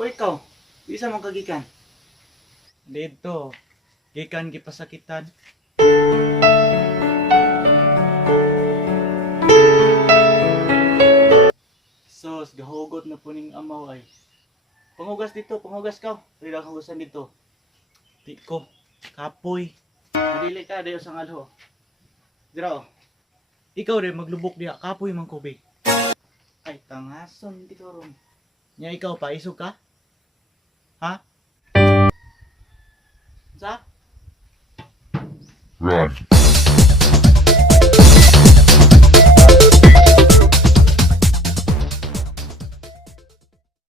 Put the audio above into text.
O ikaw, isa mong kagikan. Dito, gikan gipasakitan. Sos, gahugot na po ning amaw ay. Panghugas dito, panghugas ka. Pwede akong hugasan dito. Di ko, kapoy. Madili ka, dayo sa ngalho. Dira o. Ikaw rin maglubok diha, kapoy man ko, be. Ay, tangason dito ron. Nya ikaw, paisog ka? Ha? Sa? Run.